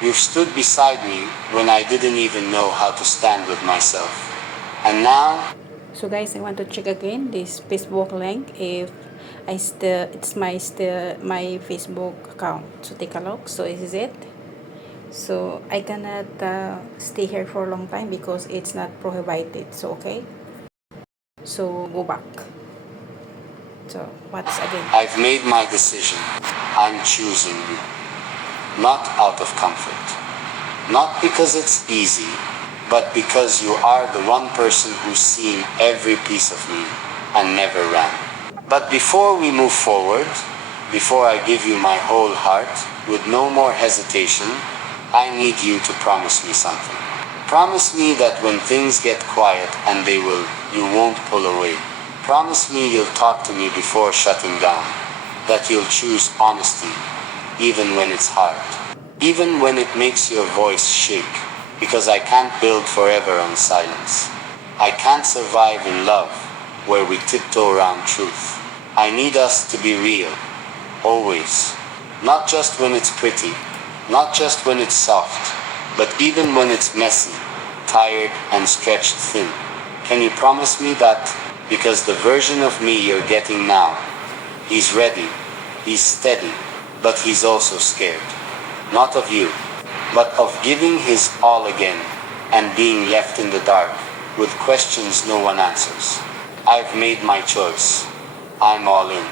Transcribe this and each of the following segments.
You've stood beside me when I didn't even know how to stand with myself. And now, so guys, I want to check again this Facebook link if it's my Facebook account. So take a look. So this is it. So I cannot stay here for a long time because it's not prohibited. So okay. So go back. So what's again? I've made my decision. I'm choosing you. Not out of comfort. Not because it's easy, but because you are the one person who's seen every piece of me and never ran. But before we move forward, before I give you my whole heart, with no more hesitation, I need you to promise me something. Promise me that when things get quiet, and they will, you won't pull away. Promise me you'll talk to me before shutting down. That you'll choose honesty, even when it's hard. Even when it makes your voice shake. Because I can't build forever on silence. I can't survive in love, where we tiptoe around truth. I need us to be real. Always. Not just when it's pretty. Not just when it's soft. But even when it's messy, tired, and stretched thin. Can you promise me that? Because the version of me you're getting now, he's ready, he's steady, but he's also scared. Not of you, but of giving his all again, and being left in the dark, with questions no one answers. I've made my choice. I'm all in.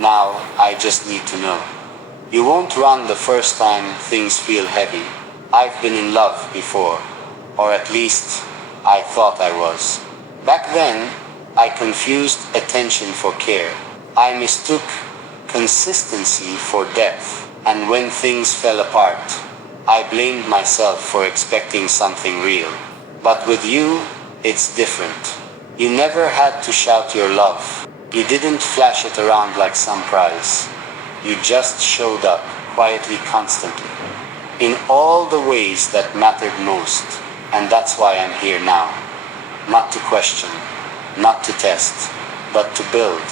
Now, I just need to know. You won't run the first time things feel heavy. I've been in love before. Or at least, I thought I was. Back then, I confused attention for care. I mistook consistency for depth. And when things fell apart, I blamed myself for expecting something real. But with you, it's different. You never had to shout your love. You didn't flash it around like some prize. You just showed up, quietly, constantly. In all the ways that mattered most. And that's why I'm here now. Not to question, not to test, but to build.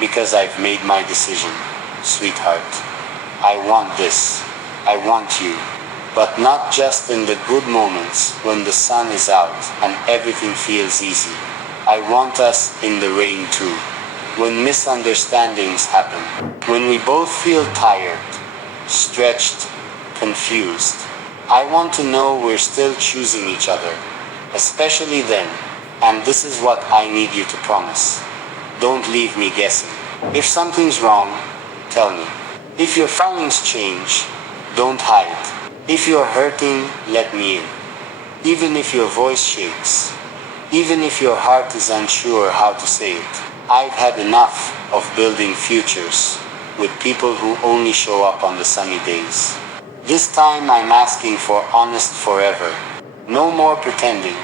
Because I've made my decision, sweetheart. I want this. I want you. But not just in the good moments when the sun is out and everything feels easy. I want us in the rain too. When misunderstandings happen. When we both feel tired, stretched, confused. I want to know we're still choosing each other. Especially then. And this is what I need you to promise. Don't leave me guessing. If something's wrong, tell me. If your feelings change, don't hide. If you're hurting, let me in. Even if your voice shakes. Even if your heart is unsure how to say it. I've had enough of building futures with people who only show up on the sunny days. This time I'm asking for honest forever. No more pretending.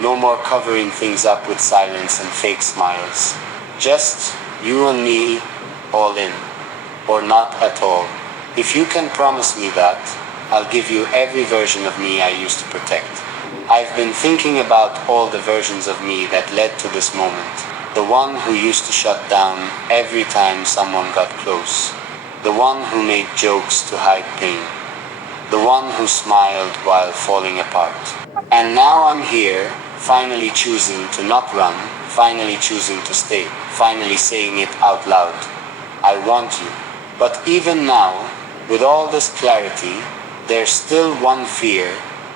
No more covering things up with silence and fake smiles. Just you and me, all in. Or not at all. If you can promise me that, I'll give you every version of me I used to protect. I've been thinking about all the versions of me that led to this moment. The one who used to shut down every time someone got close. The one who made jokes to hide pain. The one who smiled while falling apart. And now I'm here, finally choosing to not run, finally choosing to stay, finally saying it out loud. I want you. But even now, with all this clarity, there's still one fear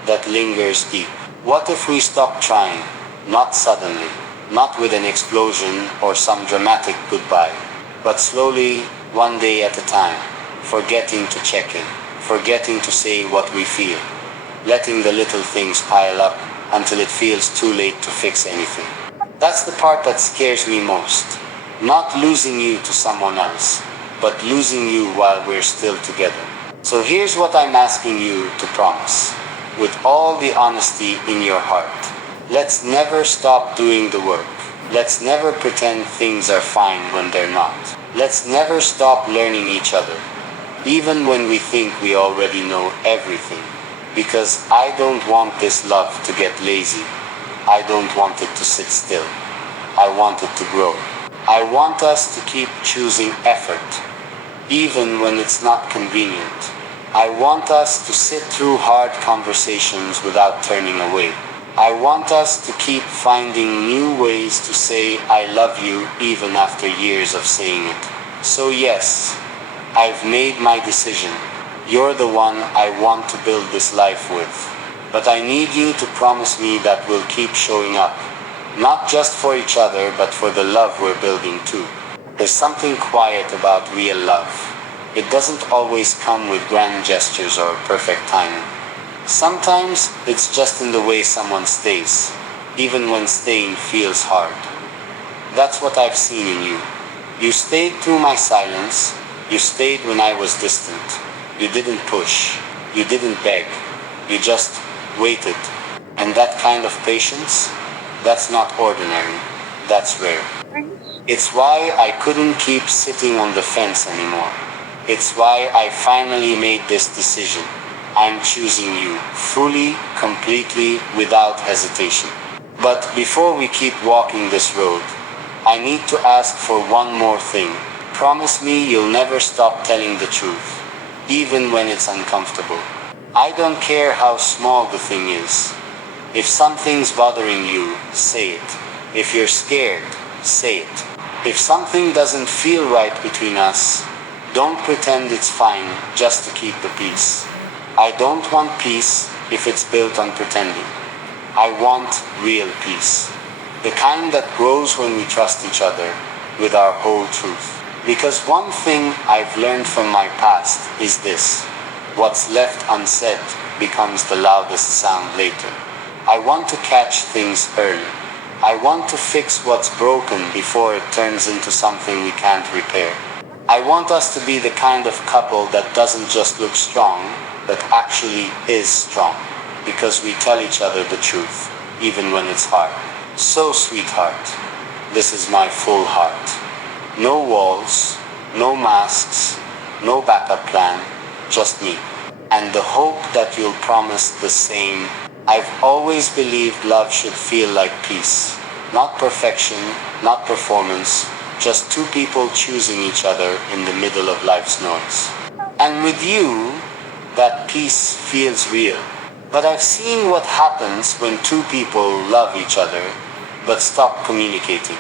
that lingers deep. What if we stop trying? Not suddenly, not with an explosion or some dramatic goodbye, but slowly, one day at a time, forgetting to check in, forgetting to say what we feel, letting the little things pile up until it feels too late to fix anything. That's the part that scares me most. Not losing you to someone else, but losing you while we're still together. So here's what I'm asking you to promise. With all the honesty in your heart. Let's never stop doing the work. Let's never pretend things are fine when they're not. Let's never stop learning each other. Even when we think we already know everything. Because I don't want this love to get lazy. I don't want it to sit still. I want it to grow. I want us to keep choosing effort. Even when it's not convenient. I want us to sit through hard conversations without turning away. I want us to keep finding new ways to say I love you even after years of saying it. So yes, I've made my decision. You're the one I want to build this life with. But I need you to promise me that we'll keep showing up. Not just for each other, but for the love we're building too. There's something quiet about real love. It doesn't always come with grand gestures or perfect timing. Sometimes it's just in the way someone stays, even when staying feels hard. That's what I've seen in you. You stayed through my silence. You stayed when I was distant. You didn't push. You didn't beg. You just waited. And that kind of patience, that's not ordinary. That's rare. It's why I couldn't keep sitting on the fence anymore. It's why I finally made this decision. I'm choosing you, fully, completely, without hesitation. But before we keep walking this road, I need to ask for one more thing. Promise me you'll never stop telling the truth, even when it's uncomfortable. I don't care how small the thing is. If something's bothering you, say it. If you're scared, say it. If something doesn't feel right between us, don't pretend it's fine just to keep the peace. I don't want peace if it's built on pretending. I want real peace. The kind that grows when we trust each other with our whole truth. Because one thing I've learned from my past is this. What's left unsaid becomes the loudest sound later. I want to catch things early. I want to fix what's broken before it turns into something we can't repair. I want us to be the kind of couple that doesn't just look strong, but actually is strong. Because we tell each other the truth, even when it's hard. So, sweetheart, this is my full heart. No walls, no masks, no backup plan, just me. And the hope that you'll promise the same. I've always believed love should feel like peace. Not perfection, not performance, just two people choosing each other in the middle of life's noise. And with you, that peace feels real. But I've seen what happens when two people love each other, but stop communicating.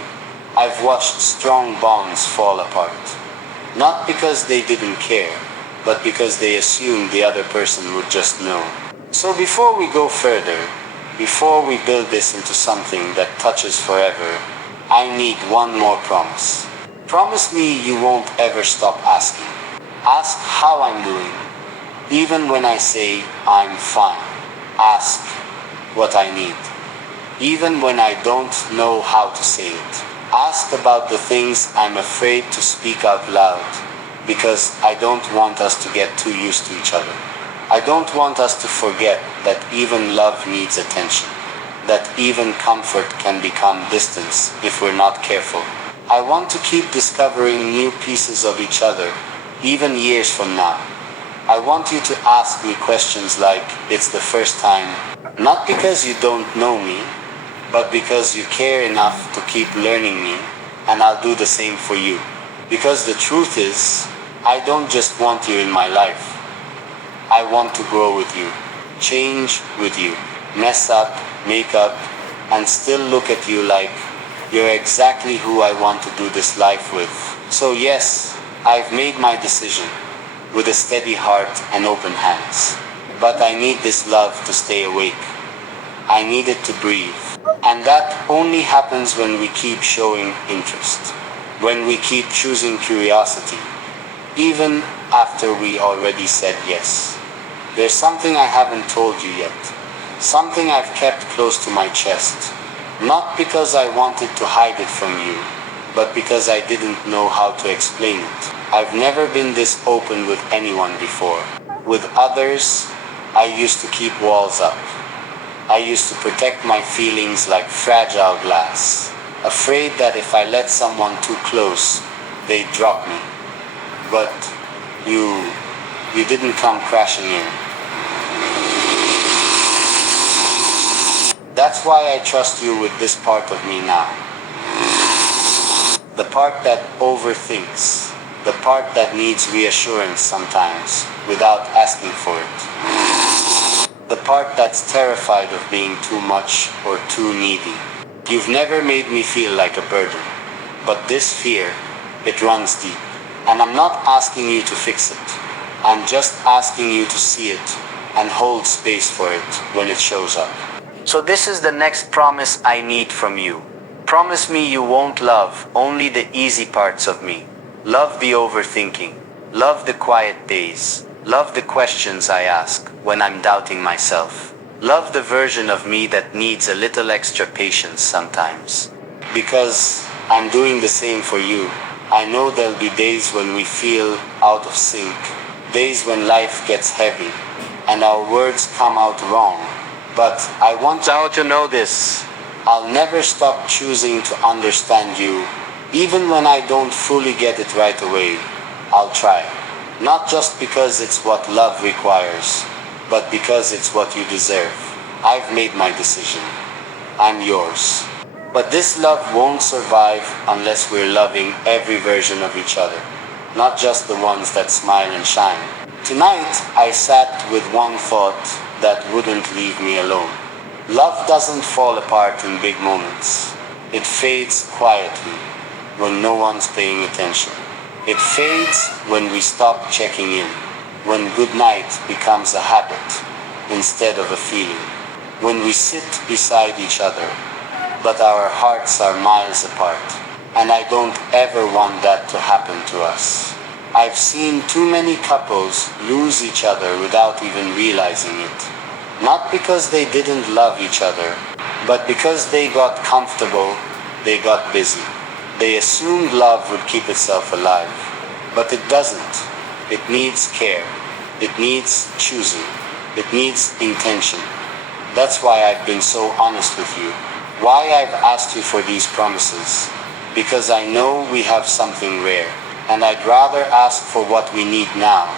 I've watched strong bonds fall apart. Not because they didn't care, but because they assumed the other person would just know. So before we go further, before we build this into something that touches forever, I need one more promise. Promise me you won't ever stop asking. Ask how I'm doing. Even when I say I'm fine. Ask what I need. Even when I don't know how to say it. Ask about the things I'm afraid to speak out loud. Because I don't want us to get too used to each other. I don't want us to forget that even love needs attention. That even comfort can become distance if we're not careful. I want to keep discovering new pieces of each other, even years from now. I want you to ask me questions like it's the first time, not because you don't know me, but because you care enough to keep learning me, and I'll do the same for you. Because the truth is, I don't just want you in my life. I want to grow with you, change with you, mess up, make up, and still look at you like you're exactly who I want to do this life with. So yes, I've made my decision, with a steady heart and open hands. But I need this love to stay awake. I need it to breathe. And that only happens when we keep showing interest. When we keep choosing curiosity. Even after we already said yes. There's something I haven't told you yet. Something I've kept close to my chest. Not because I wanted to hide it from you, but because I didn't know how to explain it. I've never been this open with anyone before. With others, I used to keep walls up. I used to protect my feelings like fragile glass, afraid that if I let someone too close, they'd drop me. But you didn't come crashing in. That's why I trust you with this part of me now. The part that overthinks, the part that needs reassurance sometimes, without asking for it. The part that's terrified of being too much or too needy. You've never made me feel like a burden. But this fear, it runs deep. And I'm not asking you to fix it. I'm just asking you to see it and hold space for it when it shows up. So this is the next promise I need from you. Promise me you won't love only the easy parts of me. Love the overthinking. Love the quiet days. Love the questions I ask when I'm doubting myself. Love the version of me that needs a little extra patience sometimes. Because I'm doing the same for you. I know there'll be days when we feel out of sync. Days when life gets heavy and our words come out wrong. But I want you to know this. I'll never stop choosing to understand you. Even when I don't fully get it right away, I'll try. Not just because it's what love requires, but because it's what you deserve. I've made my decision. I'm yours. But this love won't survive unless we're loving every version of each other, not just the ones that smile and shine. Tonight, I sat with one thought that wouldn't leave me alone. Love doesn't fall apart in big moments. It fades quietly when no one's paying attention. It fades when we stop checking in, when good night becomes a habit instead of a feeling, when we sit beside each other, but our hearts are miles apart. And I don't ever want that to happen to us. I've seen too many couples lose each other without even realizing it. Not because they didn't love each other, but because they got comfortable, they got busy. They assumed love would keep itself alive, but it doesn't. It needs care. It needs choosing. It needs intention. That's why I've been so honest with you. Why I've asked you for these promises. Because I know we have something rare, and I'd rather ask for what we need now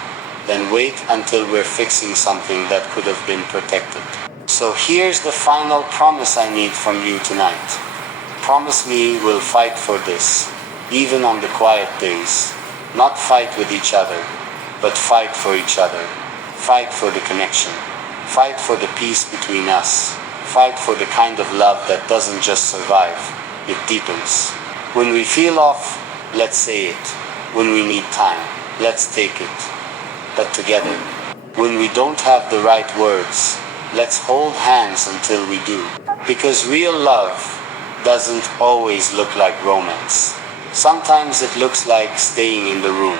than wait until we're fixing something that could have been protected. So here's the final promise I need from you tonight. Promise me we'll fight for this, even on the quiet days. Not fight with each other, but fight for each other. Fight for the connection. Fight for the peace between us. Fight for the kind of love that doesn't just survive, it deepens. When we feel off, let's say it. When we need time, let's take it. But together, when we don't have the right words, let's hold hands until we do. Because real love doesn't always look like romance. Sometimes it looks like staying in the room,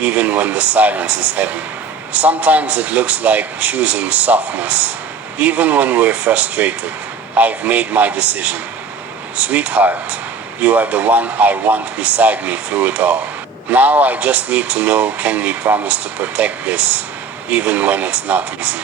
even when the silence is heavy. Sometimes it looks like choosing softness, even when we're frustrated. I've made my decision. Sweetheart, you are the one I want beside me through it all. Now I just need to know, can we promise to protect this, even when it's not easy?